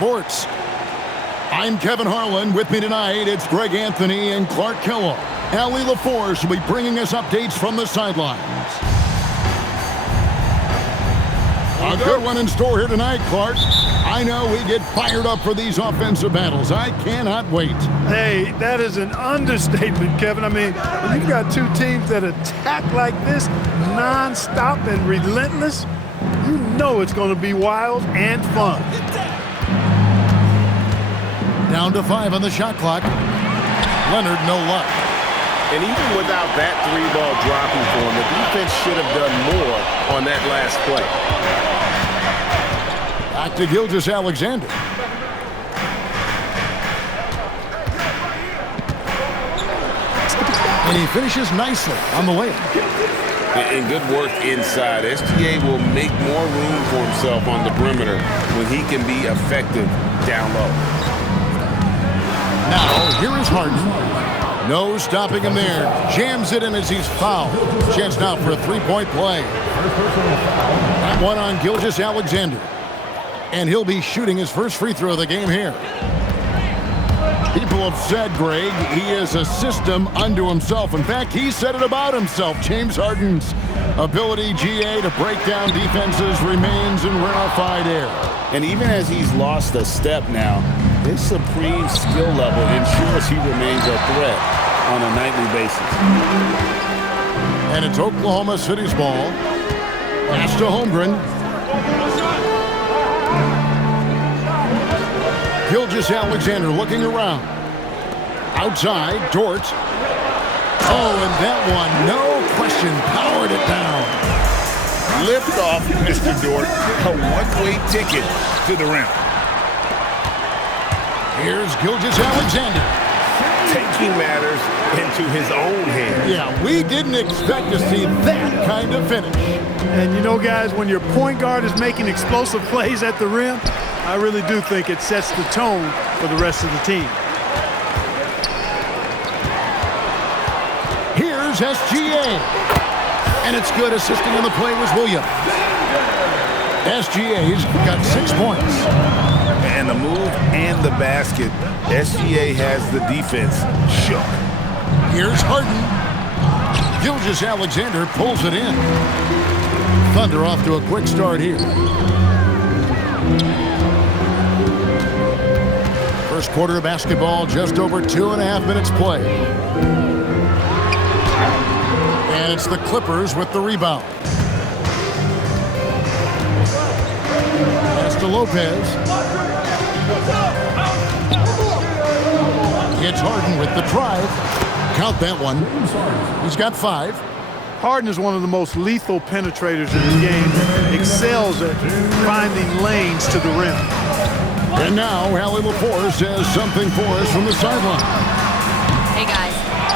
Sports. I'm Kevin Harlan. With me tonight, it's Greg Anthony and Clark Kellogg. Allie LaForce will be bringing us updates from the sidelines. A good one in store here tonight, Clark. I know we get fired up for these offensive battles. I cannot wait. Hey, that is an understatement, Kevin. I mean, when you've got two teams that attack like this, non-stop and relentless, you know it's going to be wild and fun. Down to 5 on the shot clock. Leonard, no luck. And even without that three-ball dropping for him, the defense should have done more on that last play. Back to Gilgeous-Alexander. And he finishes nicely on the layup. And good work inside. SGA will make more room for himself on the perimeter when he can be effective down low. Now, here is Harden. No stopping him there. Jams it in as he's fouled. Chance now for a three-point play. That one on Gilgeous-Alexander. And he'll be shooting his first free throw of the game here. People have said, Greg, he is a system unto himself. In fact, he said it about himself. James Harden's ability, GA, to break down defenses remains in rarefied air. And even as he's lost a step now, his supreme skill level ensures he remains a threat on a nightly basis. And it's Oklahoma City's ball. Pass to Holmgren. Gilgeous-Alexander looking around. Outside, Dort. Oh, and that one, no question, powered it down. Lift off, Mr. Dort. A one-way ticket to the rim. Here's Gilgeous-Alexander. Taking matters into his own hands. Yeah, we didn't expect to see that kind of finish. And you know, guys, when your point guard is making explosive plays at the rim, I really do think it sets the tone for the rest of the team. Here's SGA. And it's good. Assisting on the play was Williams. SGA's got 6 points. And the move and the basket, SGA has the defense shook. Here's Harden. Gilgeous-Alexander pulls it in. Thunder off to a quick start here. First quarter of basketball, just over 2.5 minutes play. And it's the Clippers with the rebound. Pass to Lopez. It's Harden with the drive. Count that one. He's got 5. Harden is one of the most lethal penetrators in the game. Excels at finding lanes to the rim. And now, Allie LaForce has something for us from the sideline. Hey, guys.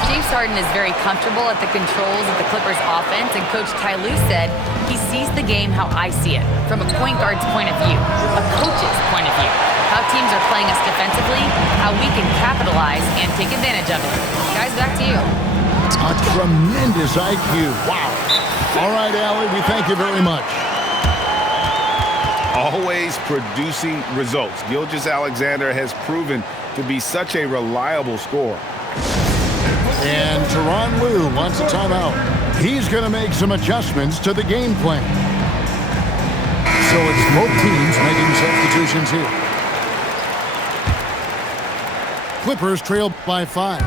James Harden is very comfortable at the controls of the Clippers offense, and Coach Ty Lue said he sees the game how I see it, from a point guard's point of view, a coach's point of view, how teams are playing us defensively, how we can capitalize and take advantage of it. Guys, back to you. A tremendous IQ. Wow. All right, Allie, we thank you very much. Always producing results. Gilgeous-Alexander has proven to be such a reliable scorer. And Tyronn Lue wants a timeout. He's going to make some adjustments to the game plan. So it's both teams making substitutions here. Clippers trail by 5.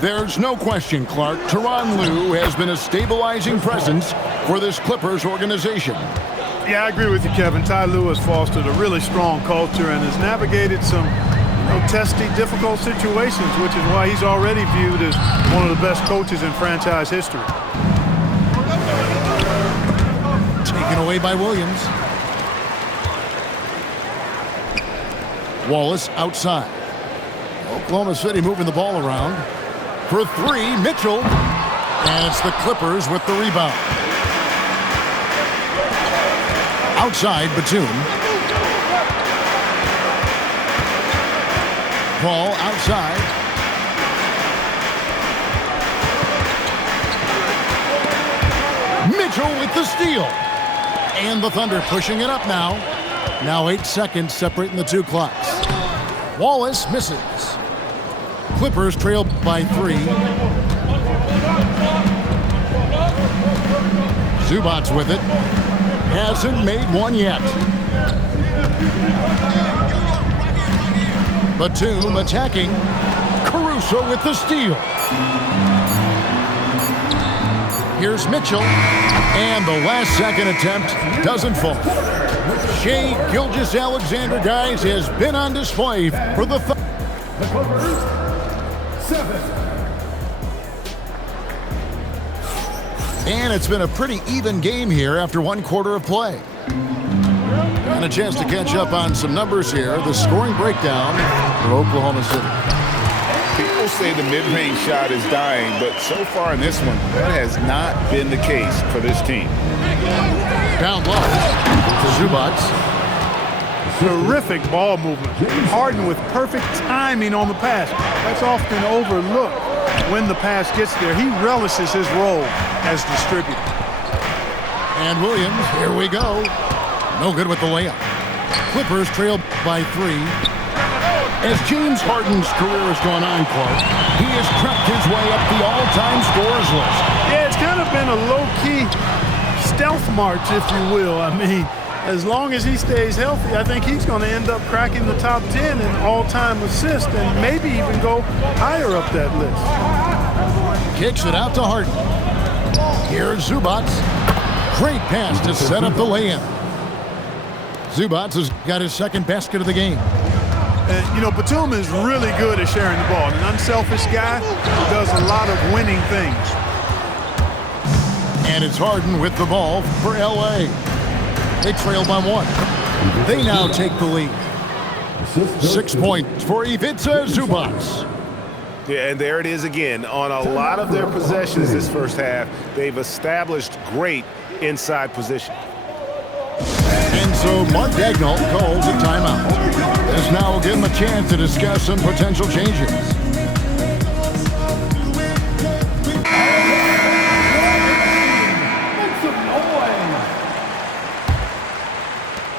There's no question, Clark, Tyronn Lue has been a stabilizing presence for this Clippers organization. Yeah, I agree with you, Kevin. Ty Lue has fostered a really strong culture and has navigated some testy, difficult situations, which is why he's already viewed as one of the best coaches in franchise history. Taken away by Williams. Wallace outside. Oklahoma City moving the ball around. For 3, Mitchell. And it's the Clippers with the rebound. Outside, Batum. Ball outside. Mitchell with the steal. And the Thunder pushing it up now. Now 8 seconds separating the two clocks. Wallace misses. Clippers trail by 3. Zubac with it. Hasn't made one yet. Batum attacking. Caruso with the steal. Here's Mitchell. And the last second attempt doesn't fall. Shai Gilgeous-Alexander, guys, has been on display for the Clippers, 7. And it's been a pretty even game here after 1 quarter of play. And a chance to catch up on some numbers here. The scoring breakdown for Oklahoma City. People say the mid-range shot is dying, but so far in this one, that has not been the case for this team. Down low to Zubac. Terrific ball movement. Harden with perfect timing on the pass. That's often overlooked when the pass gets there. He relishes his role as distributor. And Williams, here we go. No good with the layup. Clippers trail by 3. As James Harden's career has gone on, Clark, he has crept his way up the all-time scorers list. Yeah, it's kind of been a low-key stealth march, if you will. I mean, as long as he stays healthy, I think he's going to end up cracking the top 10 in all-time assists and maybe even go higher up that list. Kicks it out to Harden. Here's Zubac. Great pass to set up the lay-in. Zubac has got his second basket of the game. And, you know, Batum is really good at sharing the ball. An unselfish guy who does a lot of winning things. And it's Harden with the ball for L.A. They trail by 1. They now take the lead. 6 points for Ivica Zubac. Yeah, and there it is again. On a lot of their possessions this first half, they've established great inside position. And so Mark Daigneault calls a timeout. This now will give him a chance to discuss some potential changes.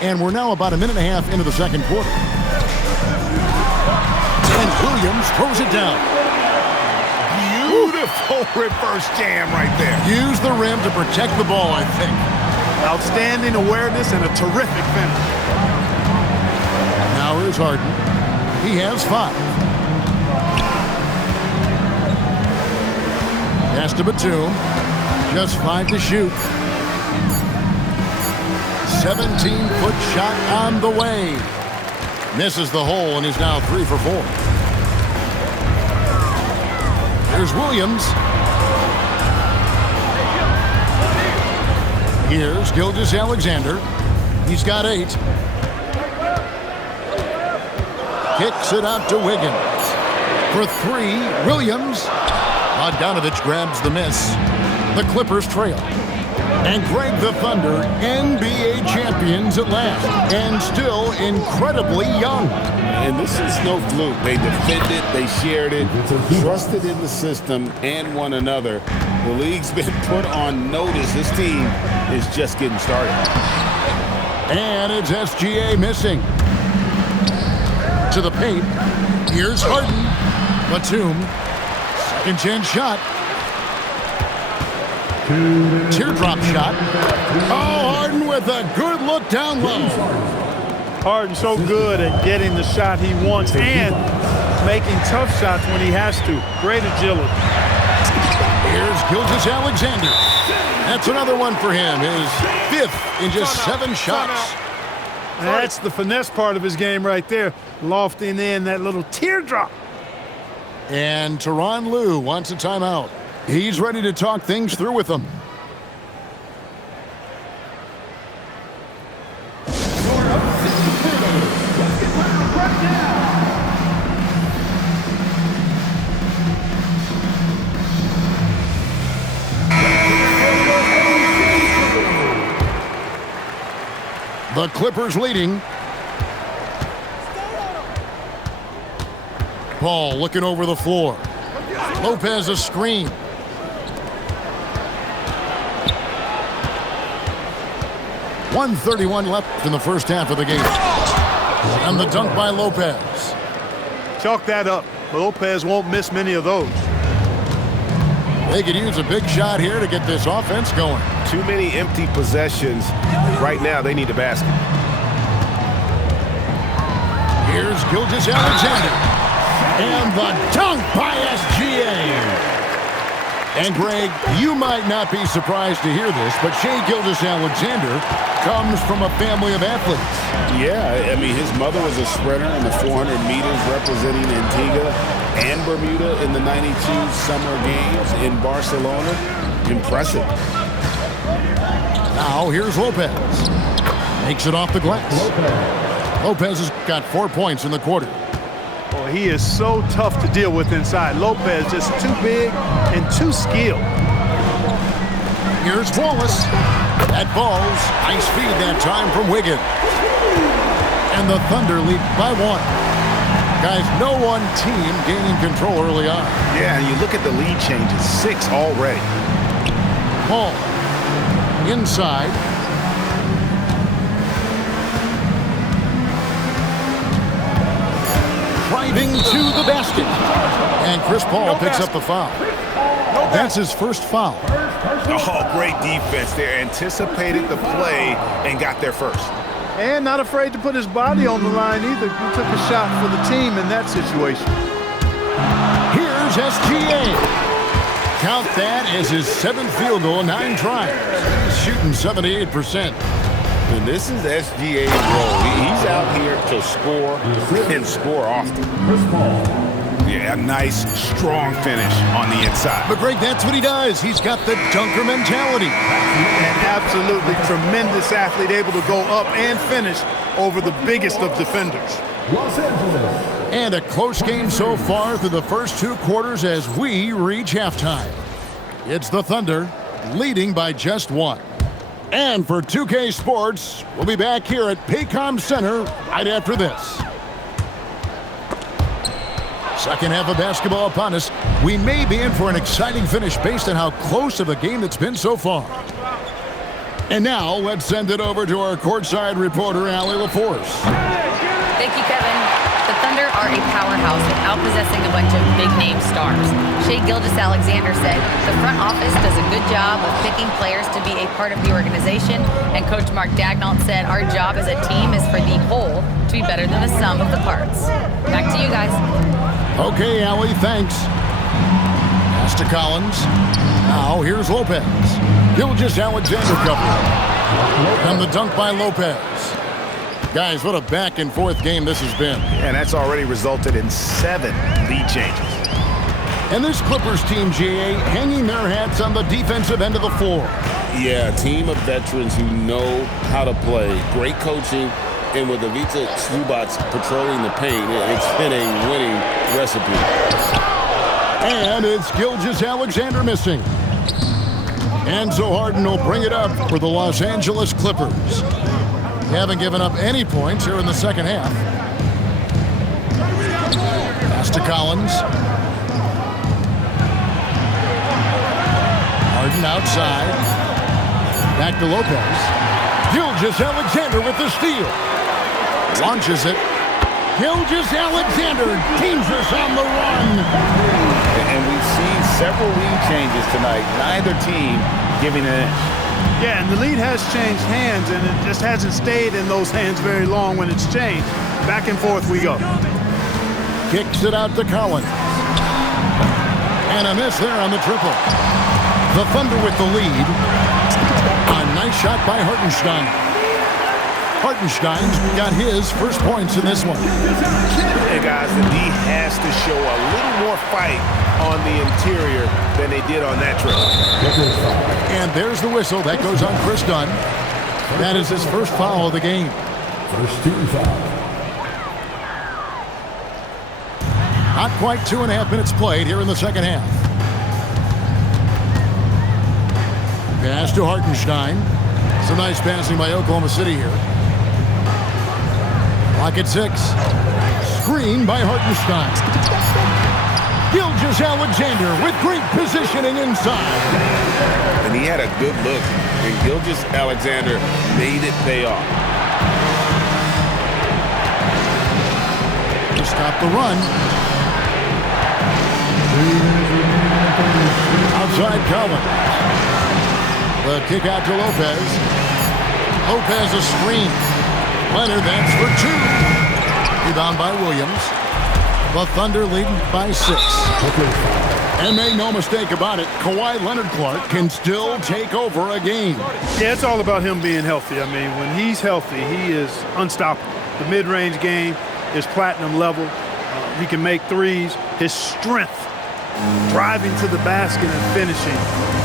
And we're now about a minute and a half into the second quarter. And Williams throws it down. Beautiful reverse jam right there. Use the rim to protect the ball, I think. Outstanding awareness and a terrific finish. Now here's Harden. He has 5. Pass to Batum. Just 5 to shoot. 17-foot shot on the way. Misses the hole and is now 3 for 4. Here's Williams. Here's Gilgeous-Alexander. He's got 8. Kicks it out to Wiggins. For 3, Williams. Bogdanovich grabs the miss. The Clippers trail. And Greg, the Thunder, NBA champions at last, and still incredibly young. And this is no fluke. They defended, they shared it, trusted in the system and one another. The league's been put on notice. This team is just getting started. And it's SGA missing. To the paint. Here's Harden. Batum. Second chance shot. Teardrop shot. Oh, Harden with a good look down low. Harden so good at getting the shot he wants and making tough shots when he has to. Great agility. Here's Gilgeous-Alexander. That's another one for him. His 5th in just 7 shots. And that's the finesse part of his game right there. Lofting in that little teardrop. And Tyronn Lue wants a timeout. He's ready to talk things through with them. The Clippers leading. Paul looking over the floor. Lopez a screen. 1:31 left in the first half of the game. And the dunk by Lopez. Chalk that up. Lopez won't miss many of those. They could use a big shot here to get this offense going. Too many empty possessions. Right now, they need a basket. Here's Gilgeous-Alexander. And the dunk by SGA. And, Greg, you might not be surprised to hear this, but Shai Gilgeous-Alexander comes from a family of athletes. Yeah, I mean, his mother was a sprinter in the 400 meters representing Antigua and Bermuda in the 92 Summer Games in Barcelona. Impressive. Now, here's Lopez. Makes it off the glass. Lopez has got 4 points in the quarter. Well, he is so tough to deal with inside. Lopez just too big and too skilled. Here's Wallace. That falls. Nice feed that time from Wiggins. And the Thunder lead by 1. Guys, no one team gaining control early on. Yeah, and you look at the lead changes. 6 already. Ball. Inside. Driving to the basket. And Chris Paul picks up the foul. That's his first foul. Oh, great defense there. Anticipated the play and got there first. And not afraid to put his body on the line either. He took a shot for the team in that situation. Here's SGA. Count that as his 7th field goal in 9 tries. He's shooting 78%. And this is SGA's role. He's out here to score and score often. Yeah, a nice, strong finish on the inside. But, Greg, that's what he does. He's got the dunker mentality. An absolutely tremendous athlete, able to go up and finish over the biggest of defenders. Los Angeles. And a close game so far through the first 2 quarters as we reach halftime. It's the Thunder leading by just 1. And for 2K Sports, we'll be back here at Paycom Center right after this. Second half of basketball upon us. We may be in for an exciting finish based on how close of a game it's been so far. And now, let's send it over to our courtside reporter, Allie LaForce. Thank you, Kevin. The Thunder are a powerhouse without possessing a bunch of big-name stars. Shai Gilgeous-Alexander said the front office does a good job of picking players to be a part of the organization, and Coach Mark Daigneault said our job as a team is for the whole to be better than the sum of the parts. Back to you guys. Okay, Allie, thanks. Pass to Collins. Now, here's Lopez. Gilgeous-Alexander cover. And the dunk by Lopez. Guys, what a back-and-forth game this has been. And that's already resulted in 7 lead changes. And this Clippers team, GA, hanging their hats on the defensive end of the floor. Yeah, a team of veterans who know how to play. Great coaching. And with Ivica Zubac patrolling the paint, it's been a winning recipe. And it's Gilgeous-Alexander missing. Enzo Harden will bring it up for the Los Angeles Clippers. They haven't given up any points here in the second half. Pass to Collins. Harden outside. Back to Lopez. Gilgeous-Alexander with the steal. Launches it. Gilgeous-Alexander, dangerous on the run. And we've seen several lead changes tonight. Neither team giving an inch. Yeah, and the lead has changed hands, and it just hasn't stayed in those hands very long when it's changed. Back and forth we go. Kicks it out to Collins. And a miss there on the triple. The Thunder with the lead. A nice shot by Hartenstein. Hartenstein's got his first points in this one. Hey, guys, the D has to show a little more fight on the interior than they did on that trip. And there's the whistle. That goes on Chris Dunn. That is his first foul of the game. First team foul. Not quite 2.5 minutes played here in the second half. Pass to Hartenstein. Some nice passing by Oklahoma City here. Clock at 6. Screen by Hartenstein. Gilgeous-Alexander with great positioning inside. And he had a good look and Gilgeous-Alexander made it pay off. To stop the run. Outside Collins. The kick out to Lopez. Lopez a screen. Leonard, that's for 2. Rebound by Williams. The Thunder leading by 6. And make no mistake about it, Kawhi Leonard-Clark can still take over a game. Yeah, it's all about him being healthy. I mean, when he's healthy, he is unstoppable. The mid-range game is platinum level. He can make threes. His strength, driving to the basket and finishing,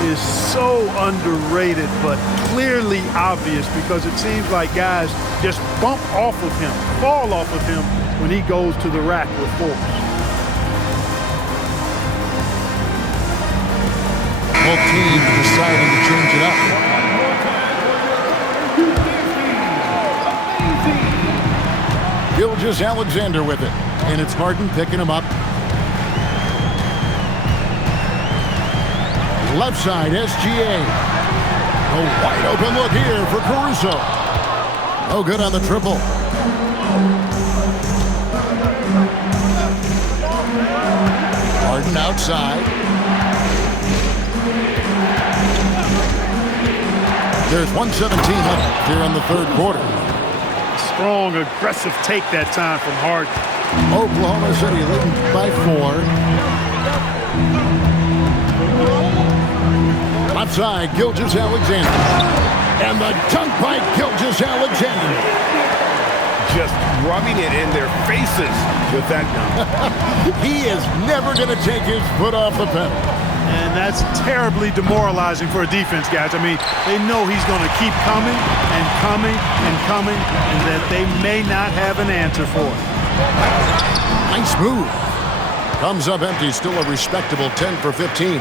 is so underrated, but clearly obvious because it seems like guys just bump off of him, fall off of him when he goes to the rack with force. Both teams deciding to change it up. Gilgeous-Alexander with it. And it's Harden picking him up. Left side, SGA. A wide open look here for Caruso. No good on the triple. Harden outside. There's 1:17 left here in the third quarter. Strong, aggressive take that time from Harden. Oklahoma City leading by 4. Left side, Gilgeous-Alexander. And the dunk by Gilgeous-Alexander. Just rubbing it in their faces with that dunk. He is never going to take his foot off the pedal. And that's terribly demoralizing for a defense, guys. I mean, they know he's going to keep coming and coming and coming, and that they may not have an answer for it. Nice move. Comes up empty, still a respectable 10 for 15.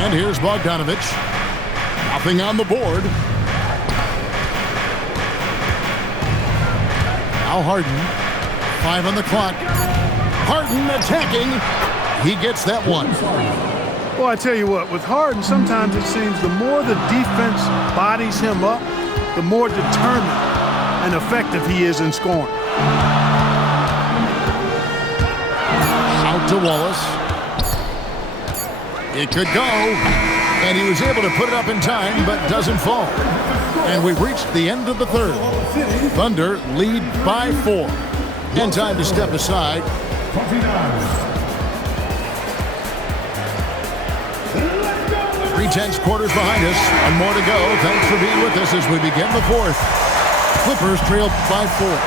And here's Bogdanovich. Nothing on the board. Now Harden. 5 on the clock. Harden attacking. He gets that one. Well, I tell you what, with Harden, sometimes it seems the more the defense bodies him up, the more determined and effective he is in scoring. Out to Wallace. It could go. And he was able to put it up in time, but doesn't fall. And we've reached the end of the third. Thunder lead by 4. And time to step aside. 3/10 quarters behind us. One more to go. Thanks for being with us as we begin the fourth. Clippers trail by 4.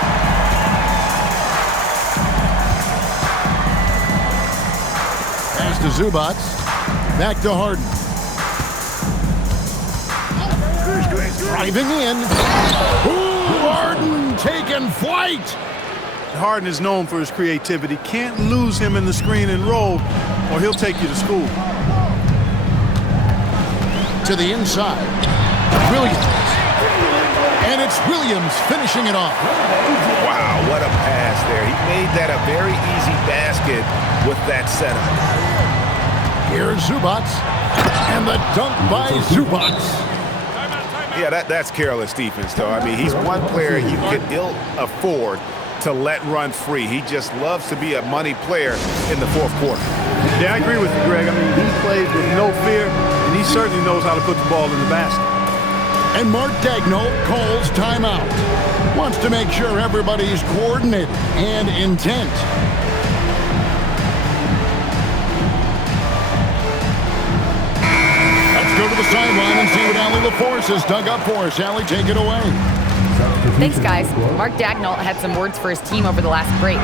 Pass to Zubac. Back to Harden. Driving in. Ooh, Harden taking flight. Harden is known for his creativity. Can't lose him in the screen and roll, or he'll take you to school. To the inside. Williams. And it's Williams finishing it off. Wow, what a pass there. He made that a very easy basket with that setup. Here's Zubac. And the dunk by Zubac. Yeah, that's careless defense, though. I mean, he's one player you can ill afford to let run free. He just loves to be a money player in the fourth quarter. Yeah, I agree with you, Greg. I mean, he plays with no fear, and he certainly knows how to put the ball in the basket. And Mark Daigneault calls timeout. Wants to make sure everybody's coordinated and intent. Let's go to the sideline and see what Allie LaForce has dug up for us. Allie, take it away. Thanks, guys. Mark Daigneault had some words for his team over the last break.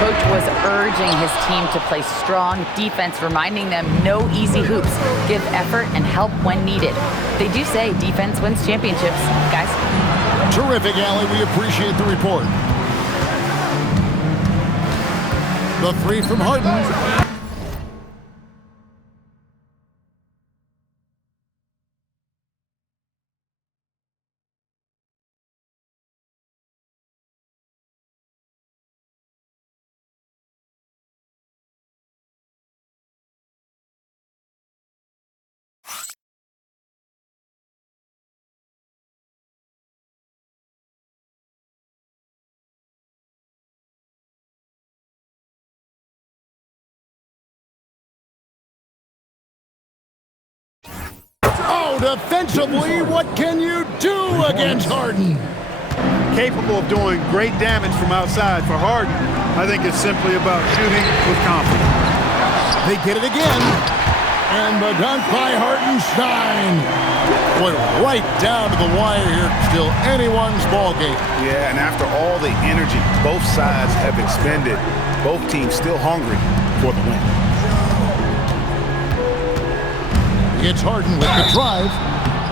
Coach was urging his team to play strong defense, reminding them no easy hoops, give effort, and help when needed. They do say defense wins championships, guys. Terrific, Allie. We appreciate the report. The 3 from Harden. Oh, defensively, what can you do against Harden? Capable of doing great damage from outside. For Harden, I think it's simply about shooting with confidence. They get it again. And the dunk by Hartenstein. Boy, right down to the wire here. Still anyone's ball game. Yeah, and after all the energy both sides have expended, both teams still hungry for the win. It's Harden with the drive.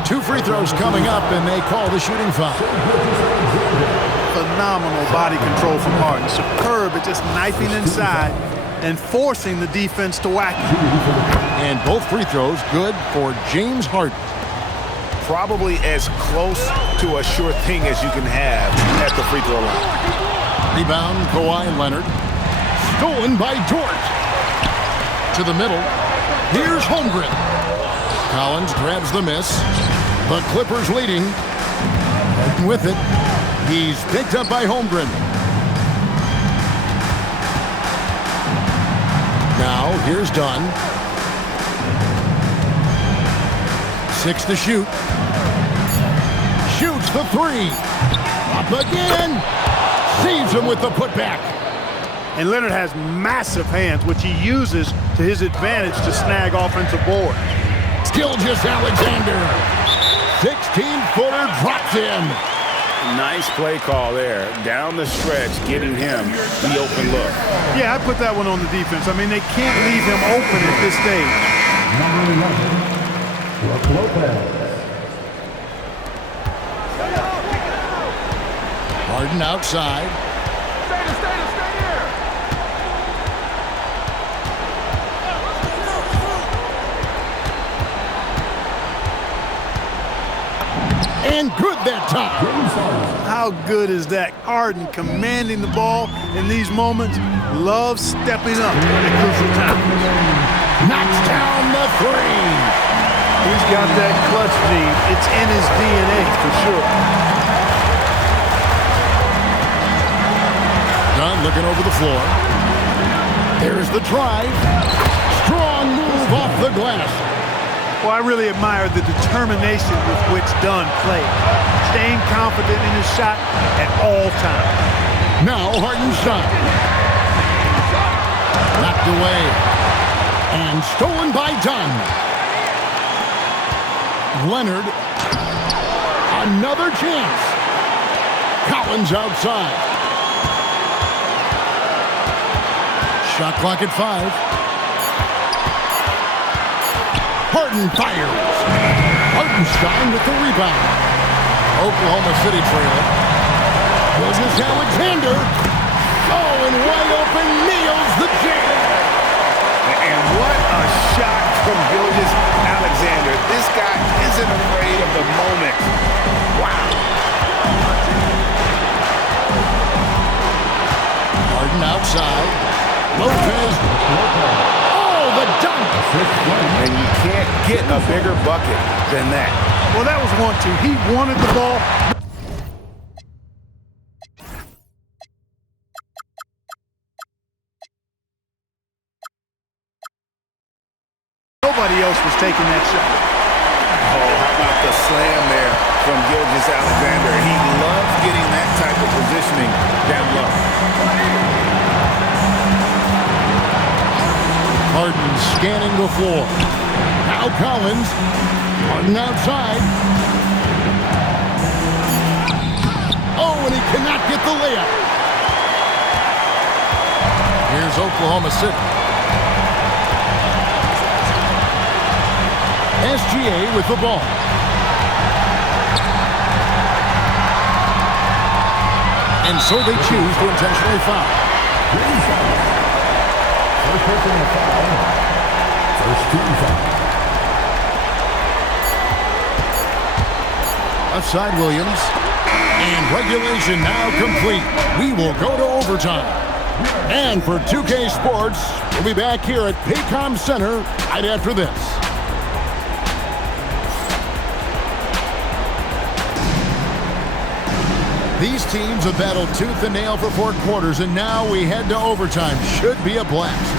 2 free throws coming up, and they call the shooting foul. Phenomenal body control from Harden. Superb at just knifing inside and forcing the defense to whack him. And both free throws good for James Harden. Probably as close to a sure thing as you can have at the free throw line. Rebound, Kawhi Leonard. Stolen by George. To the middle. Here's Holmgren. Collins grabs the miss. The Clippers leading. Harden with it. He's picked up by Holmgren. Now, here's Dunn. 6 to shoot. Shoots the 3. Up again. Saves him with the putback. And Leonard has massive hands, which he uses to his advantage to snag offensive boards. Gilgeous-Alexander. 16-footer drops in. Nice play call there. Down the stretch, getting him the open look. Yeah, I put that one on the defense. I mean, they can't leave him open at this stage. Number 11, Brook Lopez. Harden outside. And good that time. How good is that? Harden commanding the ball in these moments. Love stepping up at crucial times. Knocks down the 3. He's got that clutch gene. It's in his DNA for sure. Dunn looking over the floor. There's the drive. Strong move off the glass. Well, I really admire the determination with which Dunn played. Staying confident in his shot at all times. Now Hartenstein. Knocked away. And stolen by Dunn. Leonard. Another chance. Collins outside. Shot clock at 5. Harden fires. Hartenstein with the rebound. Oklahoma City trailing. Gilgeous-Alexander. Oh, and wide open nails the jam. And what a shot from Gilgeous-Alexander. This guy isn't afraid of the moment. Wow. Harden outside. Lopez. Oh, the dunk. And you can't get a bigger bucket than that. Well, that was 1-2. He wanted the ball. Nobody else was taking that shot. Oh, how about the slam there from Gilgeous-Alexander? He loves getting that type of positioning down low. Harden scanning the floor. Now Collins. Harden outside. Oh, and he cannot get the layup. Here's Oklahoma City. SGA with the ball. And so they choose to intentionally foul. First personal foul. First team foul. Outside Williams. And regulation now complete. We will go to overtime. And for 2K Sports, we'll be back here at Paycom Center right after this. These teams have battled tooth and nail for 4 quarters, and now we head to overtime. Should be a blast.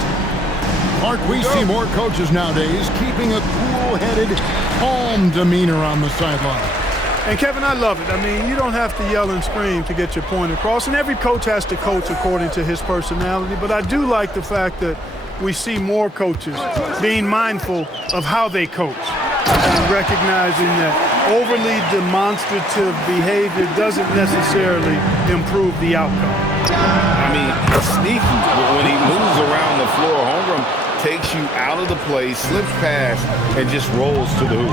Mark, we see more coaches nowadays keeping a cool-headed, calm demeanor on the sideline. And, Kevin, I love it. I mean, you don't have to yell and scream to get your point across, and every coach has to coach according to his personality. But I do like the fact that we see more coaches being mindful of how they coach and recognizing that overly demonstrative behavior doesn't necessarily improve the outcome. I mean, it's sneaky. When he moves around the floor, Holmgren takes you out of the play, slips past, and just rolls to the hoop.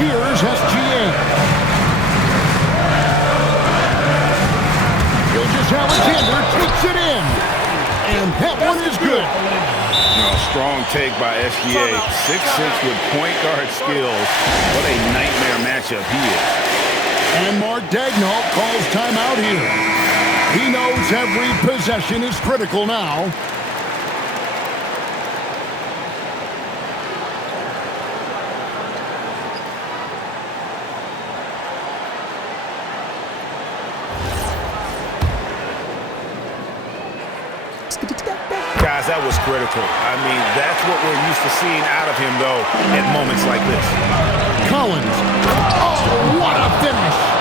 Here's SGA. Gilgeous-Alexander takes it in. And that one is good. Strong take by SGA. 6'6" with point guard skills. What a nightmare matchup he is. And Mark Daigneault calls timeout here. He knows every possession is critical now. Guys, that was critical. I mean, that's what we're used to seeing out of him, though, at moments like this. Collins. Oh, what a finish.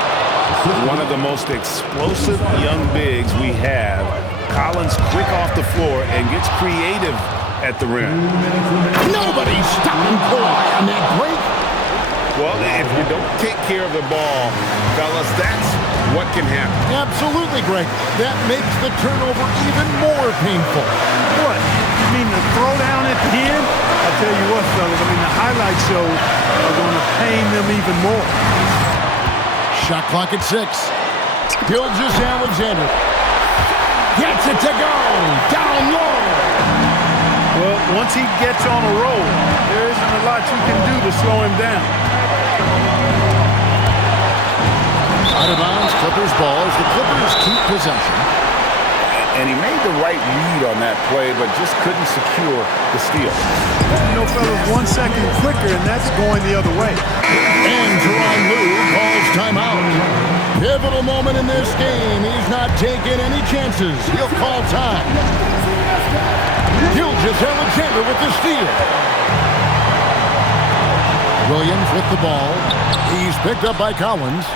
One of the most explosive young bigs we have. Collins quick off the floor and gets creative at the rim. Nobody's stopping Kawhi on that break. Well, if you don't take care of the ball, fellas, that's what can happen. Absolutely, Greg. That makes the turnover even more painful. What? You mean the throwdown at the end? I tell you what, fellas, I mean, the highlight shows are going to pain them even more. Shot clock at 6. Gilgeous-Alexander gets it to go. Down low. Well, once he gets on a roll, there isn't a lot you can do to slow him down. Out of bounds, Clippers ball as the Clippers keep possession. And he made the right read on that play, but just couldn't secure the steal. You know, fellas, 1 second quicker, and that's going the other way. And Tyronn Lue calls timeout. Pivotal moment in this game. He's not taking any chances. He'll call time. Gilgeous-Alexander with the steal. Williams with the ball. He's picked up by Collins.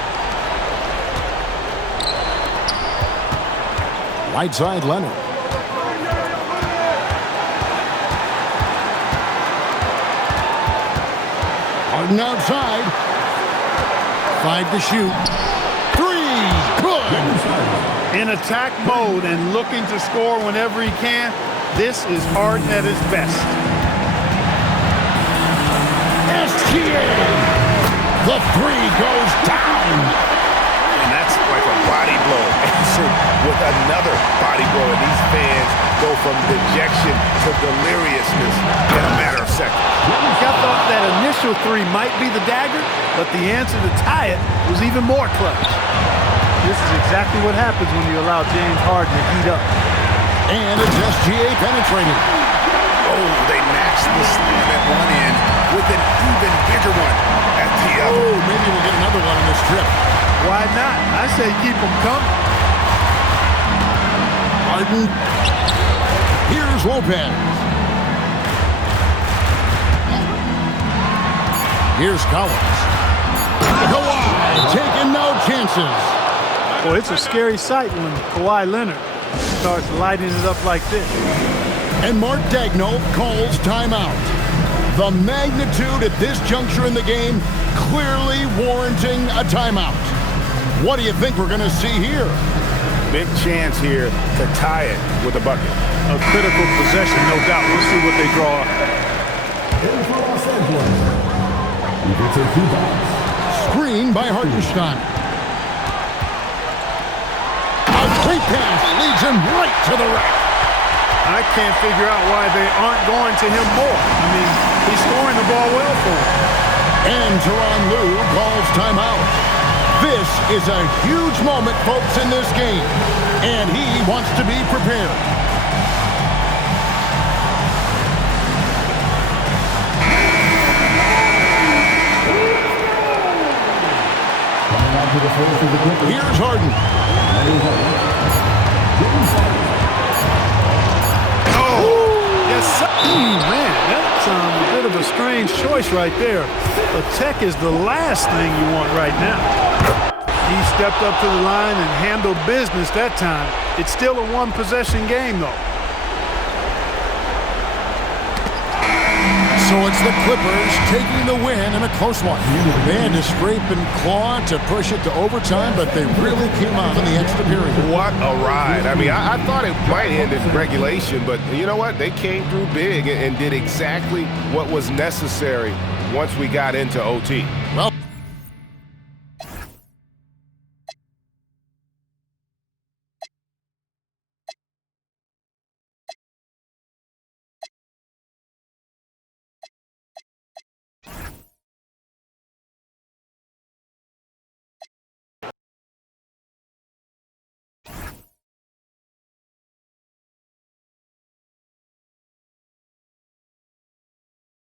Right side, Leonard. Harden outside. 5 to shoot. 3. Good. In attack mode and looking to score whenever he can, this is Harden at his best. SGA. The 3 goes down. And that's like a body blow answered with another body blow. And these fans go from dejection to deliriousness in a matter of seconds. I thought that initial 3 might be the dagger, but the answer to tie it was even more clutch. This is exactly what happens when you allow James Harden to heat up. And it's SGA penetrating. Oh, they matched the slam at one end with an even bigger one at the other. Oh, maybe we'll get another one on this trip. Why not? I say keep them coming. Harden. Here's Lopez. Here's Collins. Kawhi taking no chances. Well, it's a scary sight when Kawhi Leonard starts lighting it up like this. And Mark Daigneault calls timeout. The magnitude at this juncture in the game clearly warranting a timeout. What do you think we're going to see here? Big chance here to tie it with a bucket. A critical possession, no doubt. We'll see what they draw up. Here's for Los Angeles. Defensive rebound. Screen by Hartenstein. A great pass leads him right to the rack. I can't figure out why they aren't going to him more. I mean, he's scoring the ball well for him. And Tyronn Lue calls timeout. This is a huge moment, folks, in this game. And he wants to be prepared. Here's Harden. Yes, sir. Man, that's a bit of a strange choice right there. A tech is the last thing you want right now. He stepped up to the line and handled business that time. It's still a one-possession game, though. So it's the Clippers taking the win in a close one. They had to scrape and claw to push it to overtime, but they really came out in the extra period. What a ride. I mean, I thought it might end in regulation, but you know what? They came through big and did exactly what was necessary once we got into OT. Well,